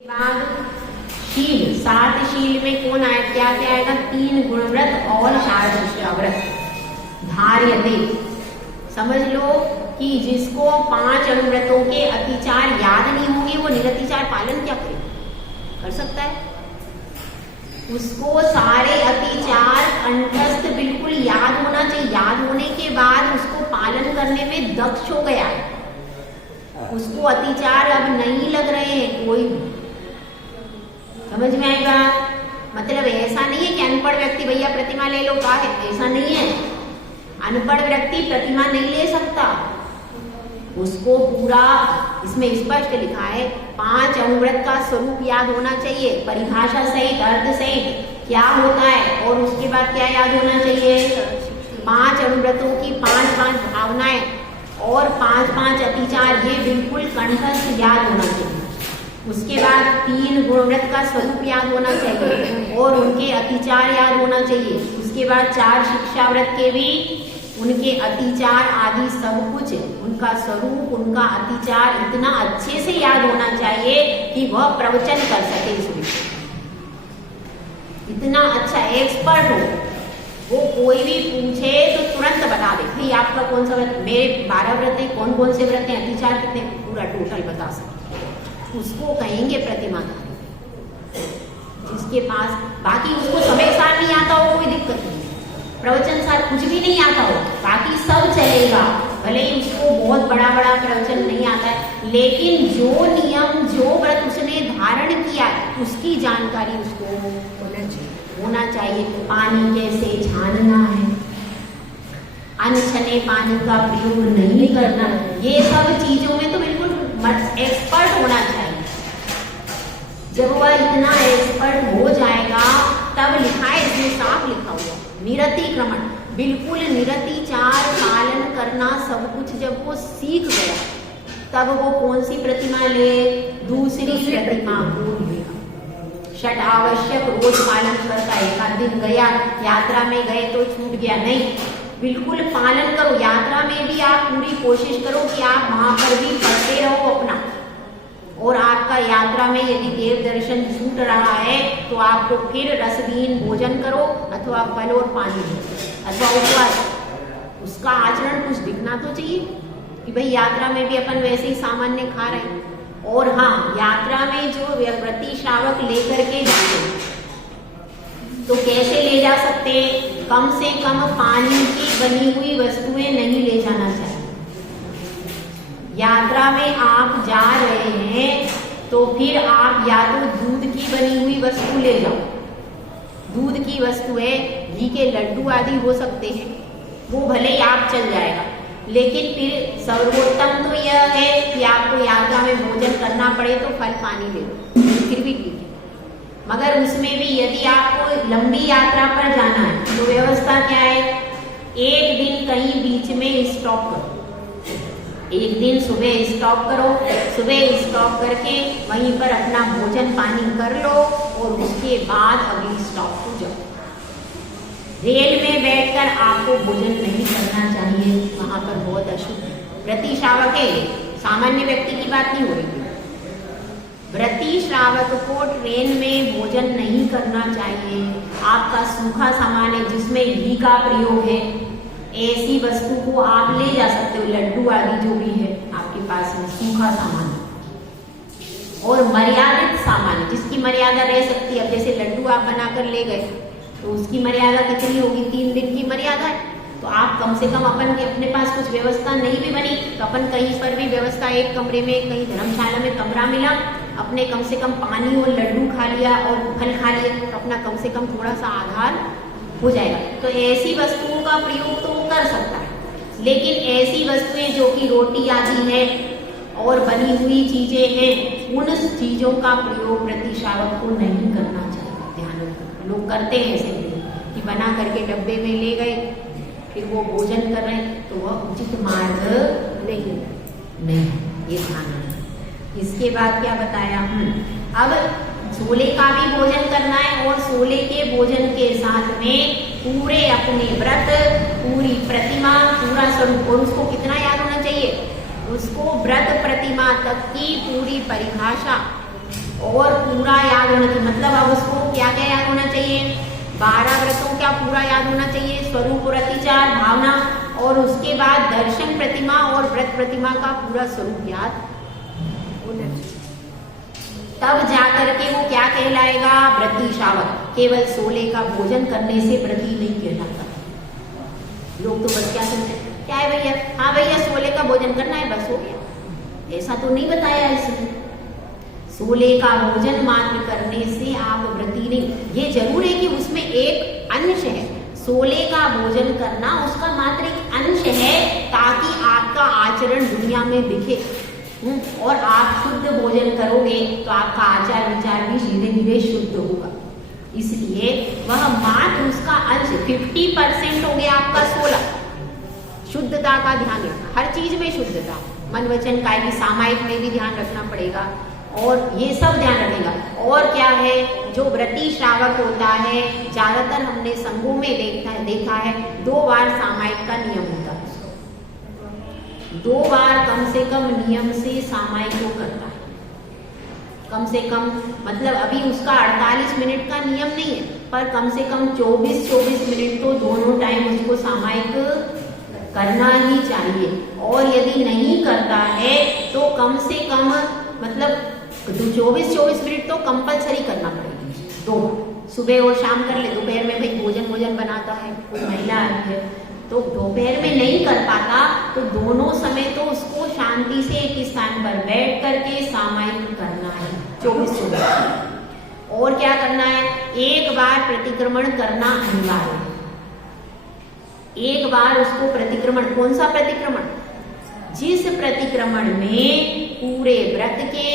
बाद शील, 7 शील में कौन आए, क्या क्या आएगा, 3 गुणव्रत और 4 शिष्टाव्रत। धार्यते, समझ लो कि जिसको 5 अनुव्रतों के अतिचार याद नहीं होंगे वो निरतिचार पालन क्या करे, कर सकता है? उसको सारे अतिचार कंठस्थ बिल्कुल याद होना चाहिए। याद होने के बाद उसको पालन करने में दक्ष हो गया है, उसको अतिचार अब नहीं लग रहे हैं कोई। समझ में आई बात? मतलब ऐसा नहीं है कि अनपढ़ व्यक्ति भैया प्रतिमा ले लो का है, ऐसा नहीं है। अनपढ़ व्यक्ति प्रतिमा नहीं ले सकता, उसको पूरा इसमें स्पष्ट लिखा है 5 अनुव्रत का स्वरूप याद होना चाहिए, परिभाषा सहित, अर्थ सहित क्या होता है, और उसके बाद क्या याद होना चाहिए, 5 अनुव्रतों की 5-5 भावनाएं और 5-5 अतिचार, ये बिल्कुल कंठस्थ याद होना चाहिए। उसके बाद 3 गुणव्रत का स्वरूप याद होना चाहिए और उनके अतिचार याद होना चाहिए। उसके बाद 4 शिक्षाव्रत के भी उनके अतिचार आदि सब कुछ, उनका स्वरूप, उनका अतिचार इतना अच्छे से याद होना चाहिए कि वह प्रवचन कर सके इसमें, इतना अच्छा एक्सपर्ट हो, वो कोई भी पूछे तो तुरंत बता दे, भाई आपका कौन सा व्रत, मेरे 12 व्रत है, कौन कौन से व्रत हैं, अतिचार कितने, पूरा टोटल बता सके, उसको कहेंगे प्रतिमाधारी। जिसके पास बाकी उसको समय सार नहीं आता हो कोई दिक्कत नहीं, प्रवचन सार कुछ भी नहीं आता हो, बाकी सब चलेगा, भले ही उसको बहुत बड़ा बड़ा प्रवचन नहीं आता है, लेकिन जो नियम, जो व्रत उसने धारण किया उसकी जानकारी उसको होना चाहिए। पानी कैसे छानना है, अनछने पानी का प्रयोग नहीं करना, ये सब चीजों में तो बिल्कुल एक्सपर्ट होना चाहिए। जब वह इतना एक्सपर्ट हो जाएगा तब लिखा है, इसमें साफ लिखा हुआ निरतिक्रमण, बिल्कुल निरतिचार पालन करना सब कुछ जब वो सीख गया तब वो कौन सी प्रतिमा ले, दूसरी प्रतिमा को लेगा। 6 आवश्यक रोज पालन करता, एक आध दिन गया यात्रा में गए तो छूट गया, नहीं, बिल्कुल पालन करो। यात्रा में भी आप पूरी कोशिश करो कि आप वहां पर भी पढ़ते रहो अपना, और आपका यात्रा में यदि देव दर्शन छूट रहा है तो आपको फिर रसहीन भोजन करो अथवा फल और पानी अथवा उपवास, उसका आचरण कुछ दिखना तो चाहिए कि भाई यात्रा में भी अपन वैसे ही सामान्य खा रहे हैं। और हाँ, यात्रा में जो व्रती श्रावक लेकर के जाते तो कैसे ले जा सकते हैं, कम से कम पानी की बनी हुई वस्तुएं नहीं ले जाना चाहिए। यात्रा में आप जा रहे हैं तो फिर आप या तो दूध की बनी हुई वस्तु ले जाओ, दूध की वस्तुएं, घी के लड्डू आदि हो सकते हैं, वो भले ही आप चल जाएगा, लेकिन फिर सर्वोत्तम तो यह है कि आपको यात्रा में भोजन करना पड़े तो फल पानी ले लो, फिर भी ठीक है। मगर उसमें भी यदि आपको लंबी यात्रा पर जाना है तो व्यवस्था क्या है, एक दिन कहीं बीच में स्टॉप करो, एक दिन सुबह स्टॉप करो, सुबह स्टॉप करके वहीं पर अपना भोजन पानी कर लो और उसके बाद अगली स्टॉप को जाओ। रेल में बैठकर आपको भोजन नहीं करना चाहिए, वहां पर बहुत अशुद्ध है। व्रती श्रावक है, सामान्य व्यक्ति की बात नहीं हो रही है, व्रती श्रावक को ट्रेन में भोजन नहीं करना चाहिए। आपका सूखा सामान है जिसमें घी का प्रयोग है, ऐसी वस्तु को आप ले जा सकते हो, लड्डू आदि जो भी है आपके पास में सूखा सामान, और मर्यादित सामान जिसकी मर्यादा रह सकती है। अब जैसे लड्डू आप बनाकर ले गए तो उसकी मर्यादा कितनी होगी, 3 दिन की मर्यादा है, तो आप कम से कम अपन के अपने पास कुछ व्यवस्था नहीं भी बनी तो अपन कहीं पर भी व्यवस्था, एक कमरे में कहीं धर्मशाला में कमरा मिला, अपने कम से कम पानी और लड्डू खा लिया और फल खा लिए तो अपना कम से कम थोड़ा सा आधार हो जाएगा। तो ऐसी वस्तुओं का प्रयोग तो वो कर सकता है, लेकिन ऐसी वस्तुएं जो कि रोटी आदि है और बनी हुई चीजें हैं, उन चीजों का प्रयोग व्रती श्रावक को नहीं करना चाहिए। ध्यान रखना, लोग करते हैं ऐसे कि बना करके डब्बे में ले गए फिर वो भोजन कर रहे हैं, तो वह उचित मार्ग नहीं, ये ध्यान रखना। इसके बाद क्या बताया, अब 16 का भी भोजन करना है और 16 के भोजन के साथ में पूरे अपने व्रत, पूरी प्रतिमा, पूरा स्वरूप, और उसको कितना याद होना चाहिए, उसको व्रत प्रतिमा तक की पूरी परिभाषा और पूरा याद होना चाहिए। मतलब अब उसको क्या क्या याद होना चाहिए? 12 व्रतों का पूरा याद होना चाहिए, स्वरूप और अतिचार भावना, और उसके बाद दर्शन प्रतिमा और व्रत प्रतिमा का पूरा स्वरूप याद होना चाहिए। तब जाकर के वो क्या कहलाएगा? व्रती श्रावक। केवल 16 का भोजन करने से व्रती नहीं कहलाता। लोग तो बस क्या समझते, क्या है भैया, हाँ भैया 16 का भोजन करना है बस हो गया। ऐसा तो नहीं बताया इसमें। 16 का भोजन मात्र करने से आप व्रती नहीं। ये जरूर है कि उसमें एक अंश है, 16 का भोजन करना उसका मात्र एक अंश है, ताकि आपका आचरण दुनिया में दिखे और आप शुद्ध भोजन करोगे तो आपका आचार विचार भी धीरे धीरे शुद्ध होगा। इसलिए वह मात्र उसका अंश 50% हो गया आपका 16। शुद्धता का ध्यान रखना, हर चीज में शुद्धता, मन वचन काया की सामायिक में भी ध्यान रखना पड़ेगा और ये सब ध्यान रखेगा। और क्या है, जो व्रती श्रावक होता है ज्यादातर हमने संघों में देखा है 2 बार सामायिक का नियम होता है। 2 बार कम से कम नियम से सामायिक को करता है। कम से कम मतलब अभी उसका 48 मिनट का नियम नहीं है, पर कम से कम 24 मिनट तो दोनों टाइम उसको सामायिक करना ही चाहिए। और यदि नहीं करता है तो कम से कम मतलब 24 मिनट तो कंपलसरी करना पड़ेगी। 2 सुबह और शाम कर ले। दोपहर में भाई भोजन बनाता है, कोई महिला आती है तो दोपहर में नहीं कर पाता तो दोनों समय तो उसको शांति से एक स्थान पर बैठ करके सामायिक करना है 24। और क्या करना है, एक बार प्रतिक्रमण करना अनिवार्य है। एक बार उसको प्रतिक्रमण, कौन सा प्रतिक्रमण? जिस प्रतिक्रमण में पूरे व्रत के,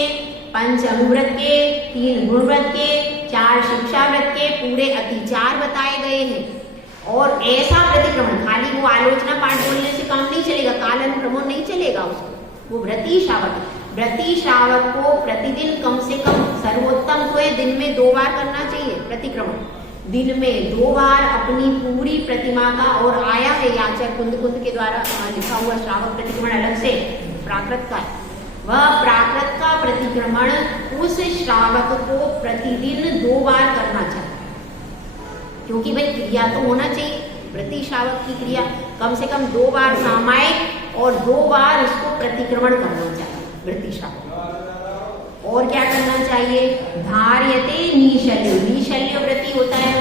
5 अनुव्रत के, 3 गुण व्रत के, 4 शिक्षा व्रत के पूरे अतिचार बताए गए हैं। और ऐसा प्रतिक्रमण, खाली वो आलोचना पाठ बोलने से काम नहीं चलेगा, काल अनुक्रमण नहीं चलेगा उसको। वो व्रती श्रावक को प्रतिदिन कम से कम, सर्वोत्तम तो है दिन में 2 बार करना चाहिए प्रतिक्रमण। दिन में 2 बार अपनी पूरी प्रतिमा का, और आया है याचक कुंद के द्वारा लिखा हुआ श्रावक प्रतिक्रमण अलग से प्राकृत का है। वह प्राकृत का प्रतिक्रमण उस श्रावक को प्रतिदिन 2 बार करना चाहिए, क्योंकि भाई क्रिया तो होना चाहिए। व्रती श्रावक की क्रिया कम से कम 2 बार सामायिक और 2 बार उसको प्रतिक्रमण करना चाहिए व्रती श्रावक। और क्या करना चाहिए, धार्यते निशल्य व्रती होता है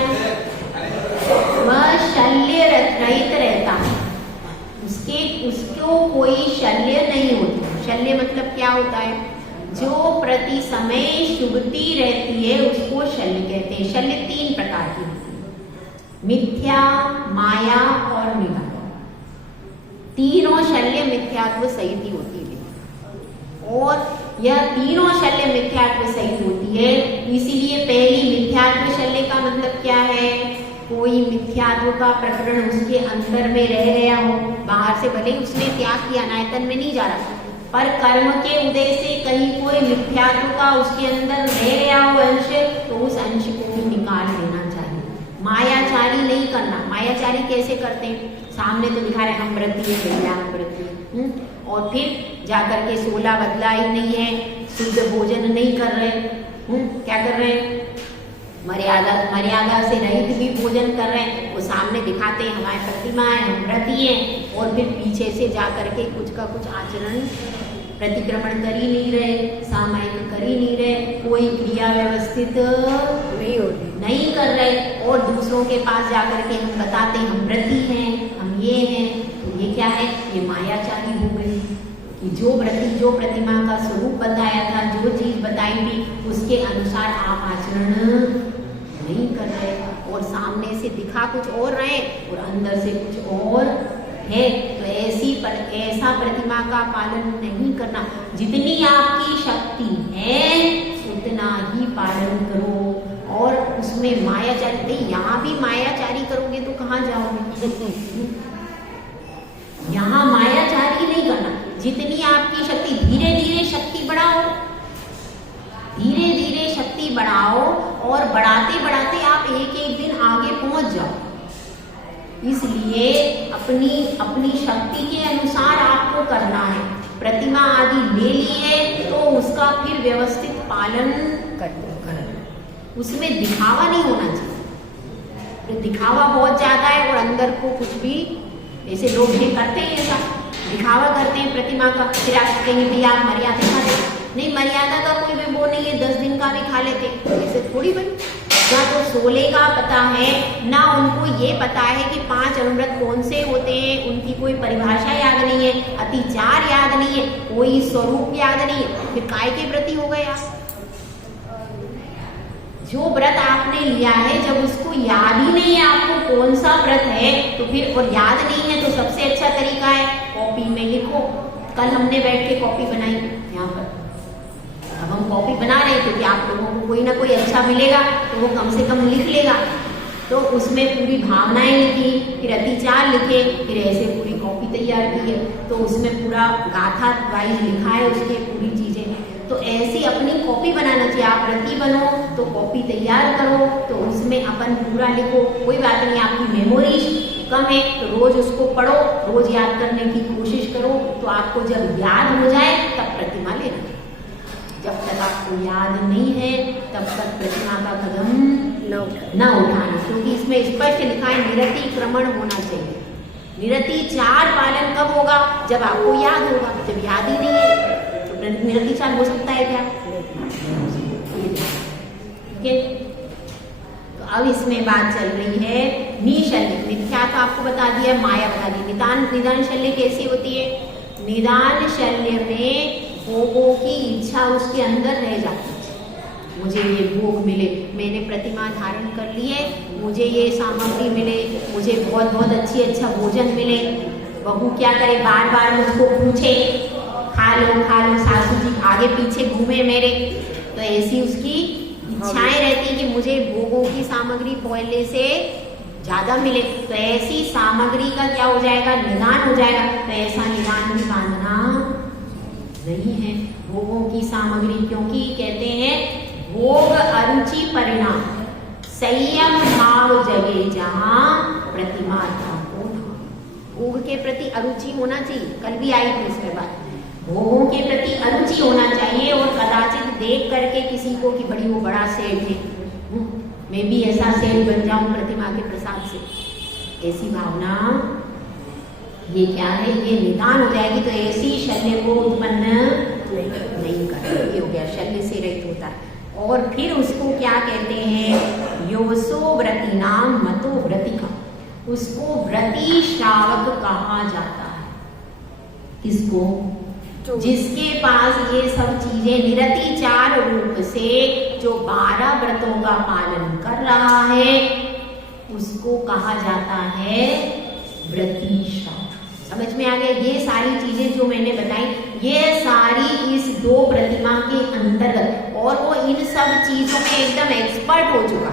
वह शल्य रहित रहता है, उसको कोई शल्य नहीं होता। शल्य मतलब क्या होता है, जो प्रति समय शुभती रहती है उसको शल्य कहते हैं। शल्य 3 प्रकार की होती है, मिथ्या, माया और निगम। तीनों शल्य मिथ्यात्व सहित ही होती है और यह तीनों शल्य मिथ्यात्व सहित होती है। इसीलिए पहली मिथ्यात्व शल्य का मतलब क्या है, कोई मिथ्यात्व का प्रकरण उसके अंदर में रह गया हो, बाहर से भले उसने त्याग किया, नायतन में नहीं जा रहा, पर कर्म के उदय से कहीं कोई मिथ्यात्व का उसके अंदर रह गया हो अंश, तो उस अंश को भी निकाल देना चाहिए। मायाचारी नहीं करना। मायाचारी कैसे करते हैं, सामने तो दिखा रहे हम व्रती है भैया हम व्रती है, और फिर जाकर के 16 बदला ही नहीं है, शुद्ध भोजन नहीं कर रहे, क्या कर रहे हैं, मर्यादा से रहित भी भोजन कर रहे हैं। वो सामने दिखाते हैं हमारी प्रतिमा है, हम व्रती हैं, और फिर पीछे से जाकर के कुछ का कुछ आचरण प्रतिक्रमण कर ही नहीं रहे, सामायिक कर ही नहीं रहे, कोई क्रिया व्यवस्थित नहीं कर रहे, और दूसरों के पास जाकर के हम बताते हम व्रती हैं, हम ये हैं। तो ये क्या है, ये मायाचारी हो गई कि जो व्रती, जो प्रतिमा का स्वरूप बताया था, जो चीज बताई थी उसके अनुसार आप आचरण नहीं कर रहे, और सामने से दिखा कुछ और रहे और अंदर से कुछ और है। तो ऐसा प्रतिमा का पालन नहीं करना। जितनी आपकी शक्ति है उतना ही पालन करो, और उसमें मायाचारी नहीं। यहाँ भी मायाचारी करोगे तो कहाँ जाओगे, यहाँ मायाचारी नहीं करना। जितनी आपकी शक्ति, धीरे धीरे शक्ति बढ़ाओ, धीरे धीरे शक्ति बढ़ाओ, और बढ़ाते बढ़ाते आप एक दिन आगे पहुंच जाओ। इसलिए अपनी शक्ति के अनुसार आपको करना है। प्रतिमा आदि ले ली है तो उसका फिर व्यवस्थित पालन करना। उसमें दिखावा नहीं होना चाहिए। दिखावा बहुत ज्यादा है और अंदर को कुछ भी, ऐसे लोग भी करते हैं, ऐसा दिखावा करते हैं प्रतिमा का, फिर आप कहेंगे भैया आप मर्यादा खा लेते, नहीं मर्यादा का कोई भी वो नहीं है, 10 दिन का भी खा लेते, ऐसे थोड़ी बनी। ना तो 16 का पता है, ना उनको ये पता है कि 5 अनुव्रत कौन से होते हैं, उनकी कोई परिभाषा याद नहीं है, अतिचार याद नहीं है, कोई स्वरूप याद नहीं है, फिर काय के व्रती हो गए आप? जो व्रत आपने लिया है, जब उसको याद ही नहीं है आपको कौन सा व्रत है, तो फिर और याद नहीं है तो सबसे अच्छा तरीका है कॉपी में लिखो। कल हमने बैठ के कॉपी बनाई यहाँ पर, अब हम कॉपी बना रहे हैं क्योंकि आप लोगों को कोई ना कोई अच्छा मिलेगा तो वो कम से कम लिख लेगा, तो उसमें पूरी भावनाएं लिखी, फिर अतिचार लिखे, फिर ऐसे पूरी कॉपी तैयार की है, तो उसमें पूरा गाथा वाइज लिखा है उसके पूरी चीजें। तो ऐसी अपनी कॉपी बनाना चाहिए। आप व्रती बनो तो कॉपी तैयार करो, तो उसमें अपन पूरा लिखो। कोई बात नहीं, आपकी मेमोरी कम है तो रोज उसको पढ़ो, रोज याद करने की कोशिश करो, तो आपको जब याद हो जाए तब प्रतिमा लेना। जब तक आपको याद नहीं है तब तक प्रतिमा का कदम न उठाना, क्योंकि इसमें स्पष्ट लिखा है निरतिक्रमण होना चाहिए। निरतिचार पालन कब होगा? जब आपको याद होगा। जब याद ही नहीं है तो निरतिचार हो सकता है क्या? ठीक है। तो अब इसमें बात चल रही है निशल्य। मिथ्या तो आपको बता दिया, माया बता दी। निदान शल्य कैसी होती है? निदान शल्य में भोगों की इच्छा उसके अंदर रह जाती है। मुझे ये भोग मिले, मैंने प्रतिमा धारण कर ली है, मुझे ये सामग्री मिले, मुझे बहुत बहुत अच्छा भोजन मिले। बहू क्या करे, बार बार मुझको पूछे खा लो, सासू जी आगे पीछे घूमे मेरे, तो ऐसी उसकी इच्छाएं रहती कि मुझे भोगों की सामग्री पहले से ज्यादा मिले। तो ऐसी सामग्री का क्या हो जाएगा? निदान हो जाएगा। तो ऐसा निदान भी बांधना नहीं है भोगों की सामग्री, क्योंकि कहते हैं भोग अरुचि परिणाम, संयम भाव जगे जहां प्रतिमा था। भोग के प्रति अरुचि होना चाहिए, कल भी आई थी इसमें बात। भोगों के प्रति अरुचि होना चाहिए, और कदाचित देख करके किसी को कि बड़ी वो बड़ा सेठ है, मैं भी ऐसा सेठ बन जाऊं प्रतिमा के प्रसाद से, ऐसी भावना, ये क्या है? ये निदान हो जाएगी। तो ऐसी शल्य को उत्पन्न नहीं करता, ये हो गया शल्य से रहित होता है। और फिर उसको क्या कहते हैं? योसो व्रती नाम मतो व्रतिका, उसको व्रती श्रावक कहा जाता है। किसको? जिसके पास ये सब चीजें निरतिचार रूप से जो 12 व्रतों का पालन कर रहा है, उसको कहा जाता है व्रती श्रावक। समझ में आ गया? ये सारी चीजें जो मैंने बताई, ये सारी इस 2 प्रतिमा के अंतर्गत, और वो इन सब चीजों में एकदम एक्सपर्ट हो चुका।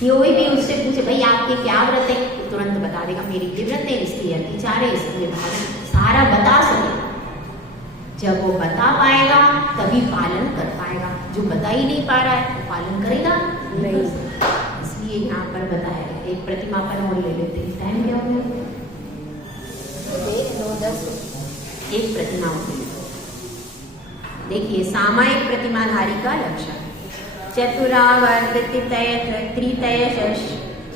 कोई भी उससे पूछे भाई आपके क्या व्रत है, तो तुरंत बता देगा मेरी ये व्रत है, इसकी अतिचार है, इसकी सारा बता सके। जब वो बता पाएगा तभी पालन कर पाएगा। जो बता ही नहीं पा रहा है तो पालन करेगा नहीं। इसलिए यहाँ पर बताया गया। एक प्रतिमा पर और ले लेते हैं। टाइम क्या हो गया? 9:10। एक प्रतिमा होगी। देखिए सामायिक प्रतिमाधारी का लक्षण। चतुरावर्त त्रितयश,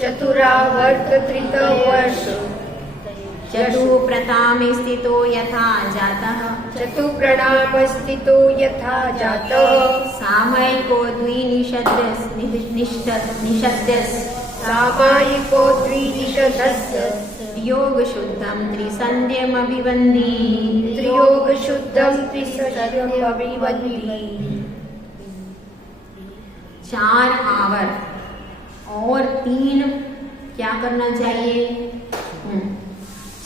चतुरावर्त त्रितवर्ष, चतुप्रताम स्थितो यथा जातः, चतुप्रणाम स्थितो यथा जातः, सामयिको द्विनिषद्यस्, सामायिको द्विनिषदस्य, योग शुद्धम त्रिसंध्यमभिवन्दी, त्रियोग शुद्धम त्रिसंध्यमभिवन्दी। 4 आवर्त और 3 क्या करना चाहिए?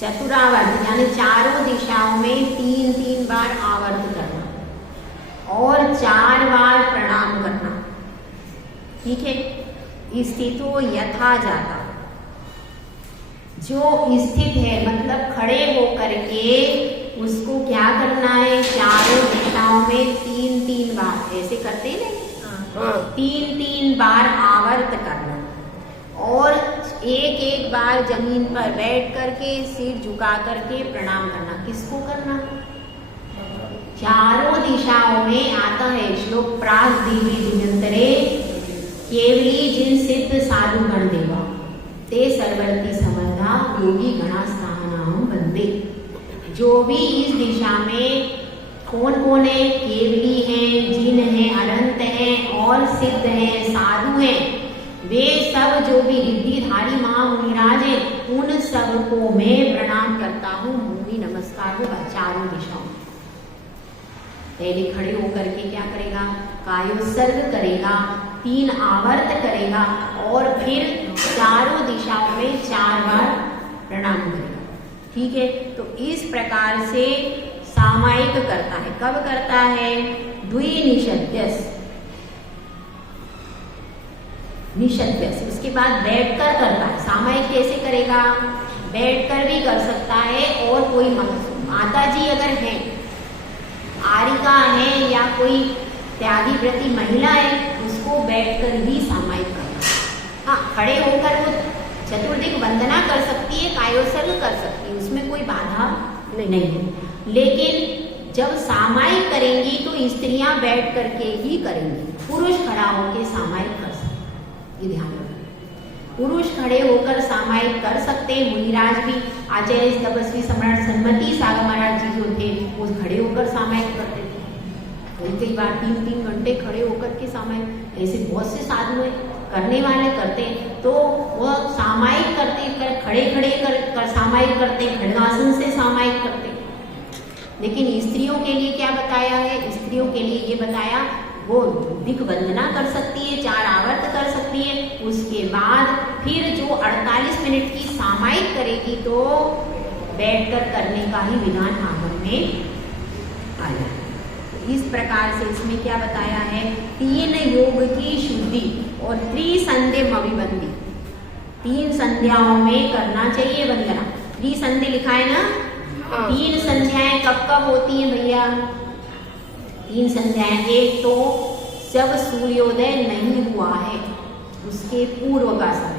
चतुरावर्त यानी चारों दिशाओं में 3-3 बार आवर्त करना और 4 बार प्रणाम करना। ठीक है। स्थितो यथा जाता, जो स्थित है मतलब खड़े होकर के उसको क्या करना है? चारों दिशाओं में 3-3 बार, ऐसे करते हैं ना, 3-3 बार आवर्त करना, और एक बार जमीन पर बैठ करके सिर झुका करके प्रणाम करना। किसको करना? चारों दिशाओं में आता है श्लोक। प्राग देवी दिव्यंतरे केवली जिन सिद्ध साधु गण देवा ते सर्वर्ती समर्था योगी गणास्थानाम वंदे। जो भी इस दिशा में कौन कौन है, केवली हैं, जिन हैं, अनंत हैं और सिद्ध हैं, साधु हैं, वे सब जो भी रिद्धिधारी महामुनिराज हैं, उन सबको मैं प्रणाम करता हूँ, मुनि नमस्कार होगा चारों दिशाओं में। पहले खड़े होकर के क्या करेगा, कायोत्सर्ग करेगा, 3 आवर्त करेगा और फिर चारों दिशाओं में 4 बार प्रणाम करेगा। ठीक है, तो इस प्रकार से सामायिक करता है। कब करता है, द्विनिषद्यस, निषद्यस, उसके बाद बैठकर करता है। सामायिक कैसे करेगा, बैठकर भी कर सकता है और कोई माता जी अगर है, आरिका है या कोई त्यागी व्रती महिला है, उसको बैठकर भी सामायिक करना। हाँ, खड़े होकर वो चतुर्दिक वंदना कर सकती है, कायोत्सर्ग कर सकती है, उसमें कोई बाधा नहीं है। लेकिन जब सामायिक करेंगी तो स्त्रियां बैठ करके ही करेंगी, पुरुष खड़ा होकर सामायिक कर सकते, ये ध्यान रखना। पुरुष खड़े होकर सामायिक कर सकते हैं, मुनिराज भी। आचार्य तपस्वी सम्राट सन्मति सागर महाराज जी जो थे वो खड़े होकर सामायिक करते थे, कई बार 3-3 घंटे खड़े होकर के सामायिक। ऐसे बहुत से साधु हैं, करने वाले करते हैं, तो वह सामायिक करते खड़े खड़े कर सामायिक करते, खड्गासन से सामायिक करते। लेकिन स्त्रियों के लिए क्या बताया है, स्त्रियों के लिए ये बताया वो दिक वंदना कर सकती है, 4 आवर्त कर सकती है, उसके बाद फिर जो 48 मिनट की सामायिक करेगी तो बैठकर करने का ही विधान आगम में आया। इस प्रकार से इसमें क्या बताया है, 3 योग की शुद्धि और त्रिसंध्या अभिबंधी, 3 संध्याओं में करना चाहिए वंदना। त्रिसंध्या लिखा है ना, 3 संध्याएं कब कब होती हैं भैया, 3 संध्याएं। एक तो जब सूर्योदय नहीं हुआ है उसके पूर्व का समय,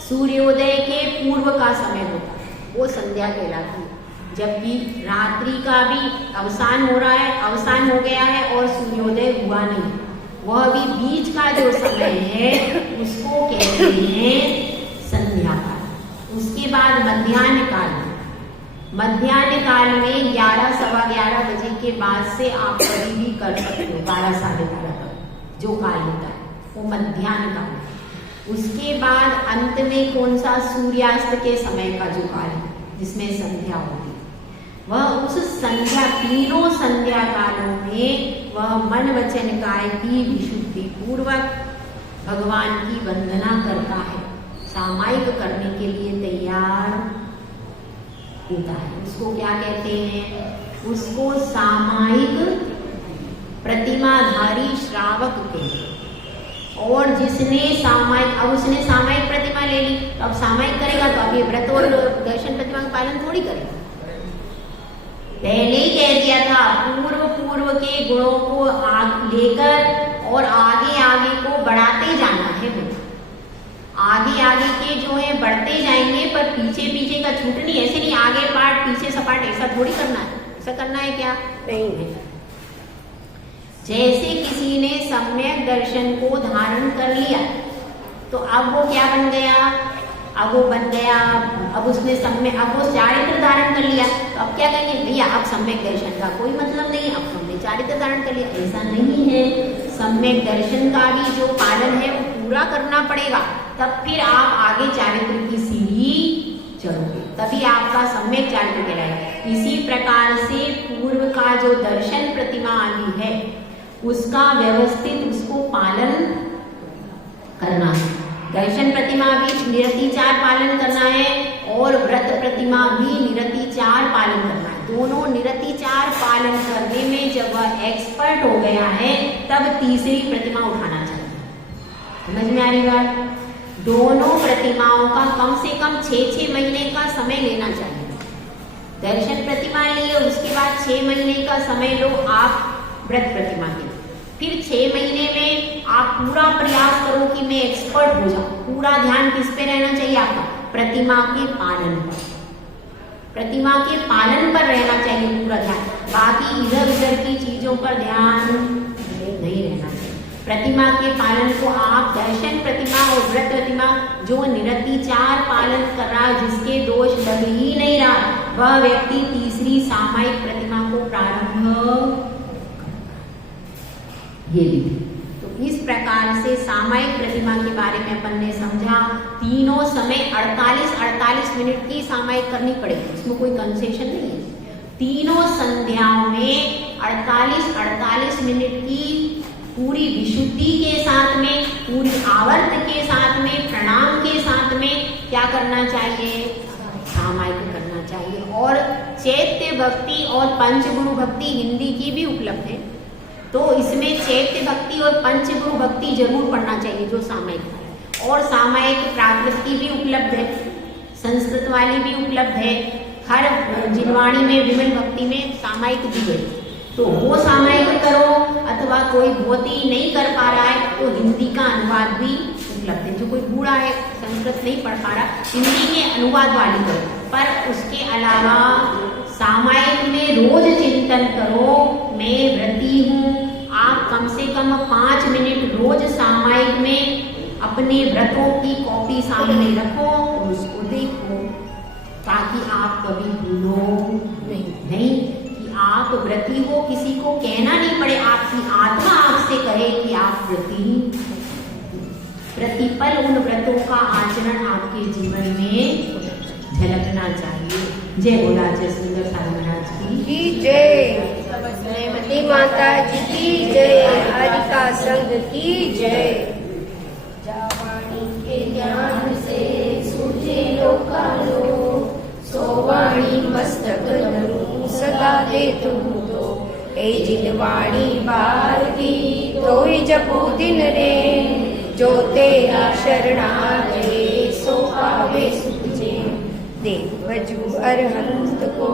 सूर्योदय के पूर्व का समय होता है, वो संध्या कहलाती है। जबकि रात्रि का भी अवसान हो रहा है, अवसान हो गया है और सूर्योदय हुआ नहीं, वह भी बीच का जो समय है उसको कहते हैं संध्या काल। उसके बाद मध्याह्न काल, मध्याह्न काल में 11, 11:15 बजे के बाद से आप कभी भी कर सकते हो, 12, 12:30 तक जो काल होता है वो मध्याह्न काल। उसके बाद अंत में कौन सा, सूर्यास्त के समय का जो काल है जिसमें संध्या होती है, वह उस संध्या, तीनों संध्या कालों में वह मन वचन काय की विशुद्धि पूर्वक भगवान की वंदना करता है, सामायिक करने के लिए तैयार होता है। उसको क्या कहते हैं, उसको सामायिक प्रतिमाधारी श्रावक कहते हैं। और जिसने सामायिक, अब उसने सामायिक प्रतिमा ले ली तो अब सामायिक करेगा तो अब ये व्रत और दर्शन प्रतिमा का पालन थोड़ी करेगा। पहले ही कह दिया था, पूर्व के गुणों को लेकर और आगे को बढ़ाते जाना है। आगे के जो है बढ़ते जाएंगे, पर पीछे का छूटनी, ऐसे नहीं आगे पाठ पीछे सपाट, ऐसा थोड़ी करना है। ऐसा करना है क्या, नहीं है। जैसे किसी ने सम्यक दर्शन को धारण कर लिया तो अब वो क्या बन गया, अब वो बन गया, अब उसने अब वो चारित्र धारण कर लिया तो अब क्या कहेंगे, भैया अब सम्यक दर्शन का कोई मतलब नहीं, अब तुमने चारित्र धारण कर लिया। ऐसा नहीं है, सम्यक दर्शन का भी जो पालन है वो पूरा करना पड़ेगा, तब फिर आप आगे चारित्र की सीढ़ी चढ़ोगे, तभी आपका सम्यक चारित्र कहलाएगा। इसी प्रकार से पूर्व का जो दर्शन प्रतिमा आदि है उसका व्यवस्थित उसको पालन करना है। दर्शन प्रतिमा भी निरतिचार पालन करना है और व्रत प्रतिमा भी निरतिचार पालन करना है। दोनों निरतिचार पालन करने में जब वह एक्सपर्ट हो गया है तब तीसरी प्रतिमा उठाना चाहिए। समझ में आ रही बात? दोनों प्रतिमाओं का कम से कम 6 महीने का समय लेना चाहिए। दर्शन प्रतिमा लिए, उसके बाद 6 महीने का समय लो आप व्रत प्रतिमा के, फिर 6 महीने में आप पूरा प्रयास करो कि मैं एक्सपर्ट हो जाऊं। पूरा ध्यान किस पे रहना चाहिए आपका, प्रतिमा के पालन पर। प्रतिमा के पालन पर रहना चाहिए पूरा ध्यान, बाकी इधर उधर की चीजों पर ध्यान नहीं रहना चाहिए। प्रतिमा के पालन को आप दर्शन प्रतिमा और व्रत प्रतिमा जो निरतिचार पालन कर रहा है, जिसके दोष लग ही नहीं रहा, वह व्यक्ति तीसरी सामायिक प्रतिमा को प्रारंभ ये भी। तो इस प्रकार से सामायिक प्रतिमा के बारे में अपन ने समझा। तीनों समय 48 मिनट की सामायिक करनी पड़ेगी, इसमें कोई कंसेशन नहीं है। तीनों संध्याओं में 48 मिनट की पूरी विशुद्धि के साथ में, पूरी आवर्त के साथ में, प्रणाम के साथ में क्या करना चाहिए, सामायिक करना चाहिए। और चैत्य भक्ति और पंचगुरु भक्ति हिंदी की भी उपलब्ध है, तो इसमें चैत्य भक्ति और पंचगुरु भक्ति जरूर पढ़ना चाहिए जो सामायिक है। और सामायिक प्राकृत की भी उपलब्ध है, संस्कृत वाली भी उपलब्ध है, हर जिनवाणी में विमल भक्ति में सामायिक दी गई, तो वो सामायिक करो। अथवा कोई बहुत ही नहीं कर पा रहा है तो हिंदी का अनुवाद भी उपलब्ध है, जो कोई बूढ़ा है संस्कृत नहीं पढ़ पा रहा, हिंदी के अनुवाद वाली करो। पर उसके अलावा सामायिक में रोज चिंतन करो, मैं व्रती हूँ। आप कम से कम 5 मिनट रोज सामायिक में अपने व्रतों की कॉपी सामने रखो और उसको देखो, ताकि आप कभी भूलो नहीं कि आप व्रती हो। किसी को कहना नहीं पड़े, आपकी आत्मा आपसे कहे कि आप व्रती। प्रतिपल उन व्रतों का आचरण आपके जीवन में झलकना चाहिए। जय बोला जय सुंदर साई महाराज की जय, श्रीमती माता जी की जय, हरिका संघ की जय। जावाणी के ज्ञान से सूझे लोकालो, सोवाणी मस्तक धरू सदा दे तुम तो। ए जिनवाणी भारती तोहि जपो दिन रे, जो तेरा शरणा गए सो पावे सुख जे। देव भजू अरहंत को